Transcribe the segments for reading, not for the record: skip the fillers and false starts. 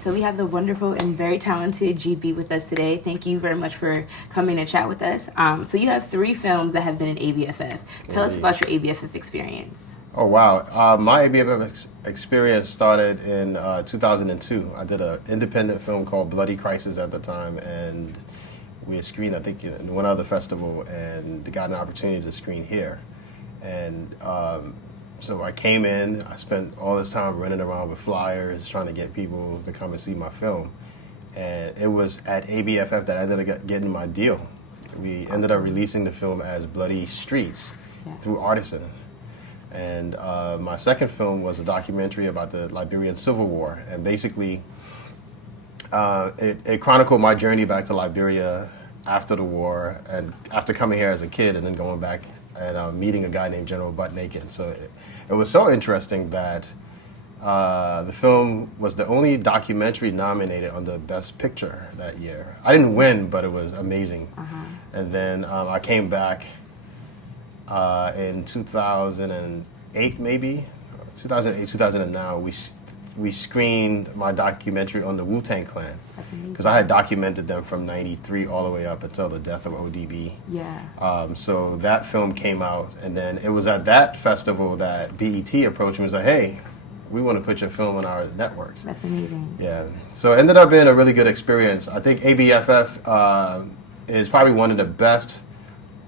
So we have the wonderful and very talented GB with us today. Thank you very much for coming and chat with us. So you have 3 films that have been in ABFF. Tell us about your ABFF experience. Oh, wow. My ABFF experience started in 2002. I did an independent film called Bloody Crisis at the time, and we had screened, I think, in one other festival, and got an opportunity to screen here. And so I came in, I spent all this time running around with flyers, trying to get people to come and see my film. And it was at ABFF that I ended up getting my deal. We ended up releasing the film as Bloody Streets through Artisan. And my second film was a documentary about the Liberian Civil War. And basically, it chronicled my journey back to Liberia after the war, and after coming here as a kid and then going back and meeting a guy named General Butt Naked. So it was so interesting that the film was the only documentary nominated on the Best Picture that year. I didn't win, but it was amazing. And then I came back in 2008, maybe 2008, 2009. We screened my documentary on the Wu-Tang Clan. That's amazing. Because I had documented them from '93 all the way up until the death of ODB. Yeah. So that film came out, and then it was at that festival that BET approached me and said, "Hey, we want to put your film on our networks." That's amazing. Yeah. So it ended up being a really good experience. I think ABFF is probably one of the best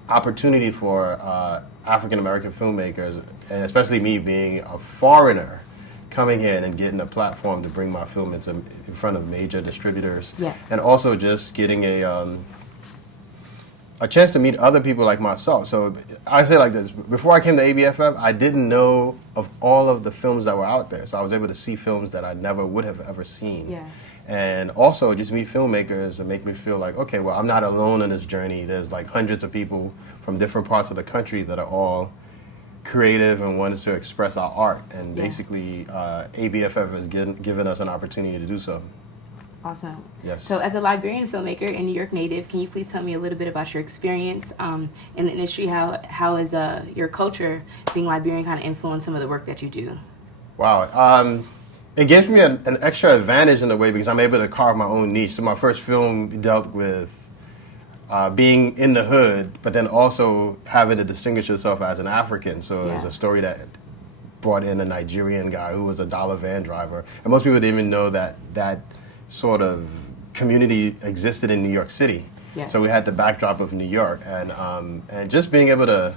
opportunity for African American filmmakers, and especially me being a foreigner, coming in and getting a platform to bring my film in front of major distributors. Yes. And also just getting a chance to meet other people like myself. So I say like this, before I came to ABFF, I didn't know of all of the films that were out there. So I was able to see films that I never would have ever seen. Yeah. And also just meet filmmakers and make me feel like, okay, well, I'm not alone in this journey. There's like hundreds of people from different parts of the country that are all creative and wanted to express our art, and basically ABFF has given us an opportunity to do so. Awesome. Yes. So as a Liberian filmmaker and New York native, can you please tell me a little bit about your experience in the industry? How is your culture, being Liberian, kind of influenced some of the work that you do? Wow. It gives me an extra advantage in a way because I'm able to carve my own niche. So my first film dealt with being in the hood, but then also having to distinguish yourself as an African. So it's a story that brought in a Nigerian guy who was a dollar van driver. And most people didn't even know that that sort of community existed in New York City. Yeah. So we had the backdrop of New York. And just being able to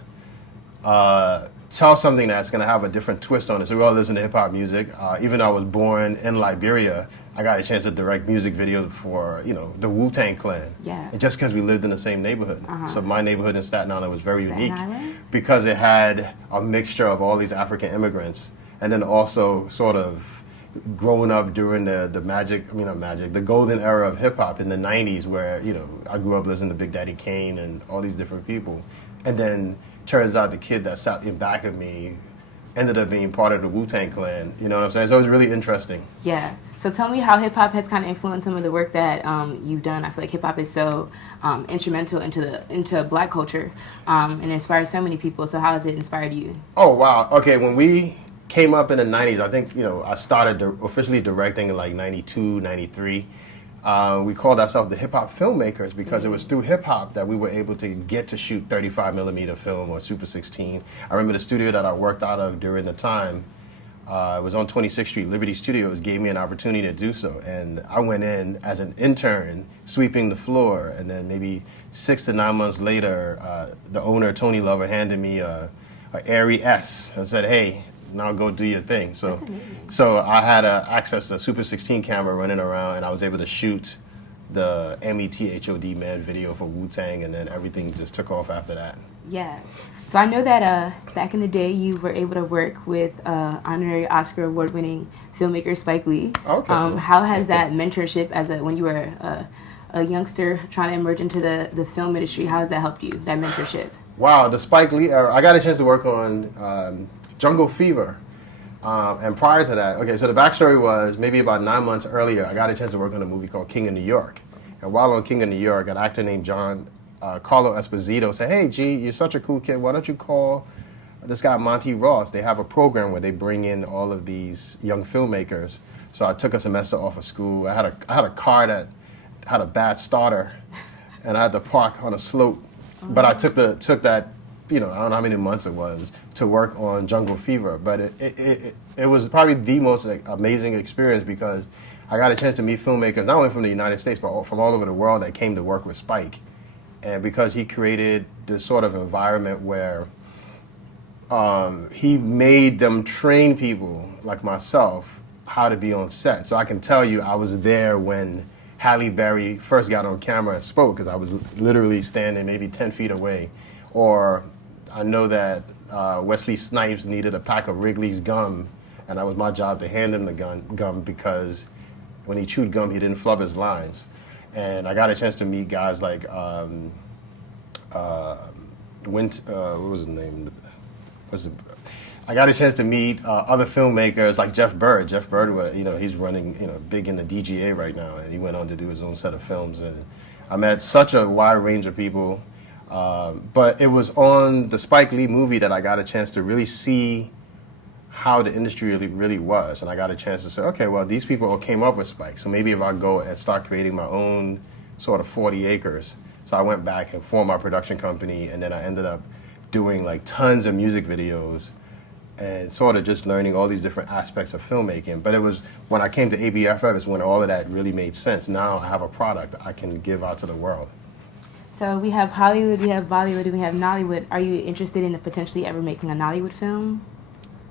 tell something that's going to have a different twist on it. So we all listen to hip-hop music. Even though I was born in Liberia, I got a chance to direct music videos for, the Wu-Tang Clan. Yeah. And just because we lived in the same neighborhood. So my neighborhood in Staten Island was very Staten unique Island? because it had a mixture of all these African immigrants, and then also sort of growing up during the golden era of hip-hop in the 90s where, I grew up listening to Big Daddy Kane and all these different people. And then turns out the kid that sat in back of me ended up being part of the Wu-Tang Clan. You know what I'm saying? So it was really interesting. Yeah. So tell me how hip-hop has kind of influenced some of the work that you've done. I feel like hip-hop is so instrumental into Black culture and inspires so many people. So how has it inspired you? Oh, wow. Okay, when we came up in the 90s, I think, I started officially directing in like 92, 93. We called ourselves the hip-hop filmmakers because it was through hip-hop that we were able to get to shoot 35 millimeter film or Super 16. I remember the studio that I worked out of during the time, it was on 26th Street. Liberty Studios gave me an opportunity to do so. And I went in as an intern, sweeping the floor. And then maybe 6 to 9 months later, the owner, Tony Lover, handed me a Airy S and said, "Hey, now go do your thing." So I had access to a Super 16 camera running around, and I was able to shoot the METHOD Man video for Wu-Tang, and then everything just took off after that. Yeah. So I know that back in the day you were able to work with honorary Oscar award-winning filmmaker Spike Lee. Okay. How has that mentorship when you were a youngster trying to emerge into the film industry, how has that helped you, that mentorship? Wow, the Spike Lee era. I got a chance to work on Jungle Fever. And prior to that, so the backstory was maybe about 9 months earlier, I got a chance to work on a movie called King of New York. And while on King of New York, an actor named Carlo Esposito said, "Hey, G, you're such a cool kid. Why don't you call this guy Monty Ross? They have a program where they bring in all of these young filmmakers." So I took a semester off of school. I had a car that had a bad starter, and I had to park on a slope. But I took that, I don't know how many months it was, to work on Jungle Fever. But it was probably the most amazing experience because I got a chance to meet filmmakers, not only from the United States, but from all over the world that came to work with Spike. And because he created this sort of environment where he made them train people like myself how to be on set. So I can tell you I was there when Halle Berry first got on camera and spoke, because I was literally standing maybe 10 feet away. Or I know that Wesley Snipes needed a pack of Wrigley's gum, and that was my job to hand him the gum because when he chewed gum, he didn't flub his lines. And I got a chance to meet guys like, what was his name? I got a chance to meet other filmmakers like Jeff Bird. Jeff Bird, he's running, big in the DGA right now, and he went on to do his own set of films. And I met such a wide range of people. But it was on the Spike Lee movie that I got a chance to really see how the industry really was. And I got a chance to say, okay, well, these people came up with Spike, so maybe if I go and start creating my own sort of 40 acres. So I went back and formed my production company, and then I ended up doing like tons of music videos and sort of just learning all these different aspects of filmmaking. But it was when I came to ABFF is when all of that really made sense. Now I have a product I can give out to the world. So we have Hollywood, we have Bollywood, and we have Nollywood. Are you interested in potentially ever making a Nollywood film?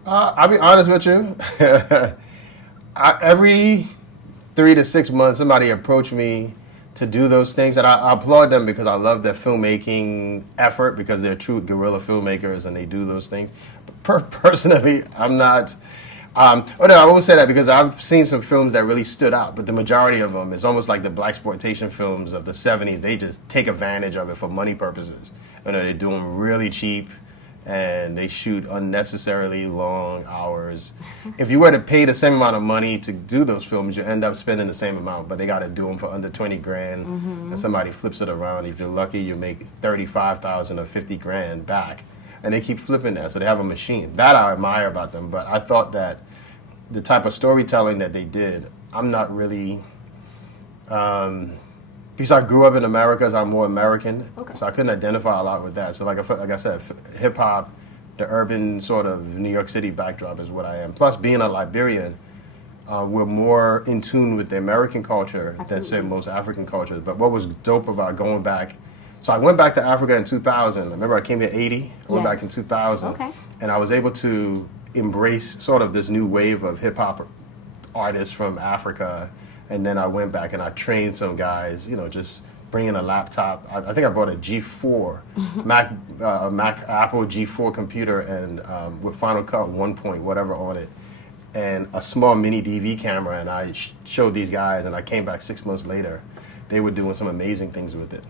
I'll be honest with you. Every 3 to 6 months, somebody approached me to do those things, and I applaud them because I love their filmmaking effort, because they're true guerrilla filmmakers and they do those things. Personally, I'm not. I will say that because I've seen some films that really stood out, but the majority of them is almost like the blaxploitation films of the 70s. They just take advantage of it for money purposes. They do them really cheap, and they shoot unnecessarily long hours. If you were to pay the same amount of money to do those films, you end up spending the same amount, but they got to do them for under 20 grand, and somebody flips it around. If you're lucky, you make 35,000 or 50 grand back. And they keep flipping that, so they have a machine. That I admire about them, but I thought that the type of storytelling that they did, I'm not really, because I grew up in America, so I'm more American, so I couldn't identify a lot with that. So like I said, hip-hop, the urban sort of New York City backdrop is what I am. Plus, being a Liberian, we're more in tune with the American culture than, say, most African cultures. But what was dope about going back, so I went back to Africa in 2000. I remember I came here in 80. I went back in 2000. And I was able to embrace sort of this new wave of hip-hop artists from Africa. And then I went back and I trained some guys, just bringing a laptop. I think I brought a G4, Apple G4 computer, and with Final Cut 1 point whatever on it, and a small mini DV camera. And I showed these guys, and I came back 6 months later. They were doing some amazing things with it.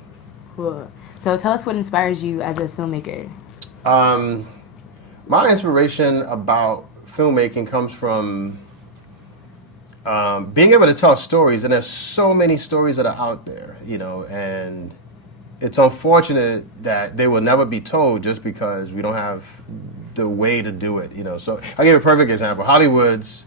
Cool. So tell us what inspires you as a filmmaker. My inspiration about filmmaking comes from being able to tell stories, and there's so many stories that are out there, and it's unfortunate that they will never be told just because we don't have the way to do it, So I'll give you a perfect example. Hollywood's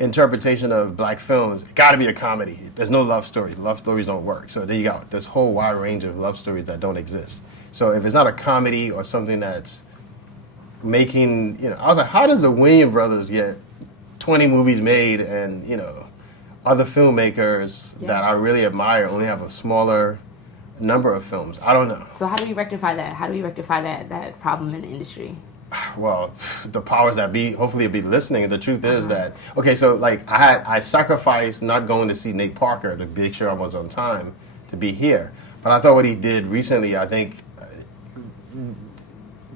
interpretation of black films, it got to be a comedy. There's no love stories. Love stories don't work. So there you go. This whole wide range of love stories that don't exist. So if it's not a comedy or something that's making, I was like, how does the Williams brothers get 20 movies made, and other filmmakers that I really admire only have a smaller number of films? I don't know. So how do we rectify that? How do we rectify that problem in the industry? Well, the powers that be, hopefully you'll be listening. The truth is that, so like I sacrificed not going to see Nate Parker to make sure I was on time to be here. But I thought what he did recently, I think,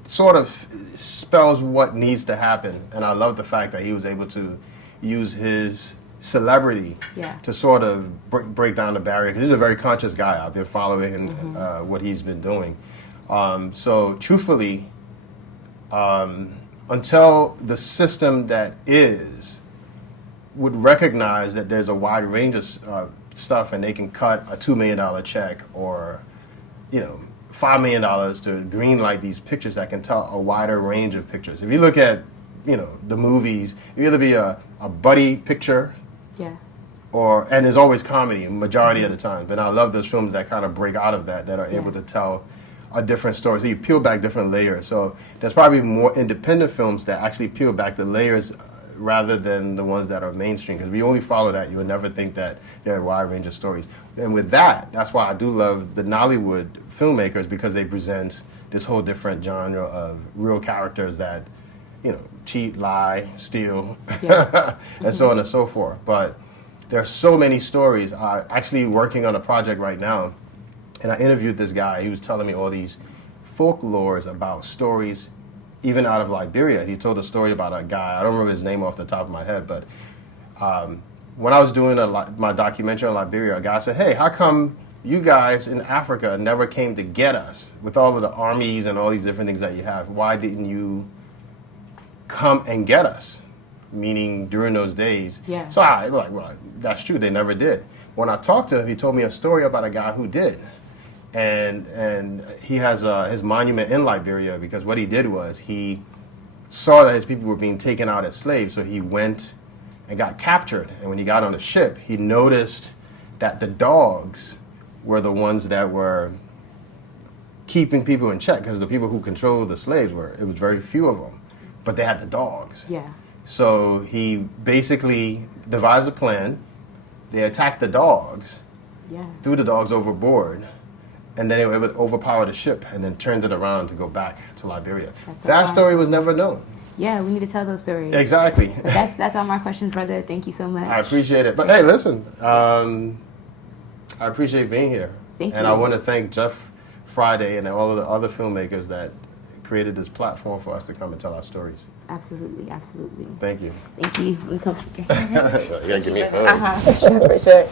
sort of spells what needs to happen. And I love the fact that he was able to use his celebrity to sort of break down the barrier. Because he's a very conscious guy. I've been following him, what he's been doing. So truthfully, until the system that is would recognize that there's a wide range of stuff, and they can cut a $2 million check or, $5 million to greenlight these pictures that can tell a wider range of pictures. If you look at, the movies, it either be a buddy picture Yeah. And there's always comedy majority of the time. And I love those films that kind of break out of that are able to tell a different story. So you peel back different layers. So there's probably more independent films that actually peel back the layers rather than the ones that are mainstream. Because if you only follow that, you would never think that there are a wide range of stories. And with that's why I do love the Nollywood filmmakers, because they present this whole different genre of real characters that, cheat, lie, steal, and so on and so forth. But there are so many stories. I'm actually working on a project right now, and I interviewed this guy. He was telling me all these folklores about stories even out of Liberia. He told a story about a guy, I don't remember his name off the top of my head, but when I was doing my documentary on Liberia, a guy said, hey, how come you guys in Africa never came to get us with all of the armies and all these different things that you have? Why didn't you come and get us? Meaning during those days. Yeah. So I was like, well, that's true, they never did. When I talked to him, he told me a story about a guy who did. And he has his monument in Liberia, because what he did was he saw that his people were being taken out as slaves, so he went and got captured. And when he got on the ship, he noticed that the dogs were the ones that were keeping people in check, because the people who controlled the slaves it was very few of them, but they had the dogs. Yeah. So he basically devised a plan. They attacked the dogs, threw the dogs overboard, and then they were able to overpower the ship and then turned it around to go back to Liberia. That story was never known. Yeah, we need to tell those stories. Exactly. But that's all my questions, brother. Thank you so much. I appreciate it. But hey, listen, I appreciate being here. Thank you. And I want to thank Jeff Friday and all of the other filmmakers that created this platform for us to come and tell our stories. Absolutely, absolutely. Thank you. Thank you. You gotta give me a hug. For sure, for sure.